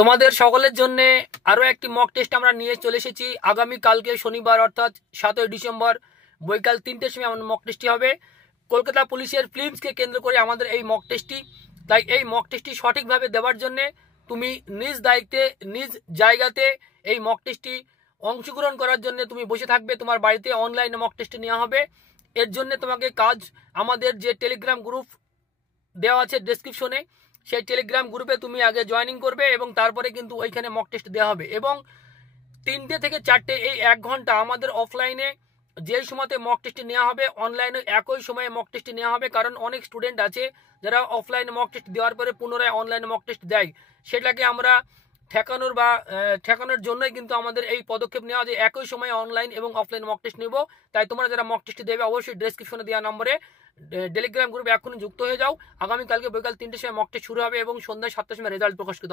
তোমাদের সকলের জন্য আরও একটি মক টেস্ট আমরা নিয়ে চলে এসেছি। আগামীকালকে শনিবার অর্থাৎ 7ই ডিসেম্বর বৈকাল 3টের সময় আমাদের মক টেস্টটি হবে। কলকাতা পুলিশের ফিল্মসকে কেন্দ্র করে আমাদের এই মক টেস্টটি। তাই এই মক টেস্টটি সঠিকভাবে দেওয়ার জন্যে তুমি নিজ দায়িত্বে নিজ জায়গাতে এই মক টেস্টটি অংশগ্রহণ করার জন্য তুমি বসে থাকবে। তোমার বাড়িতে অনলাইনে মক টেস্ট নেওয়া হবে। এর জন্য তোমাকে কাজ, আমাদের যে টেলিগ্রাম গ্রুপ দেওয়া আছে ডেসক্রিপশনে, সেই টেলিগ্রাম গ্রুপে তুমি আগে জয়েনিং করবে এবং তারপরে কিন্তু ওইখানে মক টেস্ট দেওয়া হবে। এবং 3টে থেকে 4টে এই 1 ঘন্টা আমাদের অফলাইনে যেই সময়তে মক টেস্ট নেওয়া হবে, অনলাইনে একই সময়ে মক টেস্ট নেওয়া হবে। কারণ অনেক স্টুডেন্ট আছে যারা অফলাইনে মক টেস্ট দেওয়ার পরে পুনরায় অনলাইনে মক টেস্ট দেয়। সেটাকে আমরা ঠেকানোর জন্যই কিন্তু আমাদের এই পদক্ষেপ নেওয়া, যে একই সময়ে অনলাইন এবং অফলাইন মক টেস্ট নেব। তাই তোমরা যারা মক টেস্ট দেবে অবশ্যই ডেসক্রিপশনে দেওয়া নম্বরে টেলিগ্রাম গ্রুপে এখনই যুক্ত হয়ে যাও। আগামীকালকে বিকাল 3টের সময় মক টেস্ট শুরু হবে এবং সন্ধ্যা 7টার সময় রেজাল্ট প্রকাশ করতে হবে।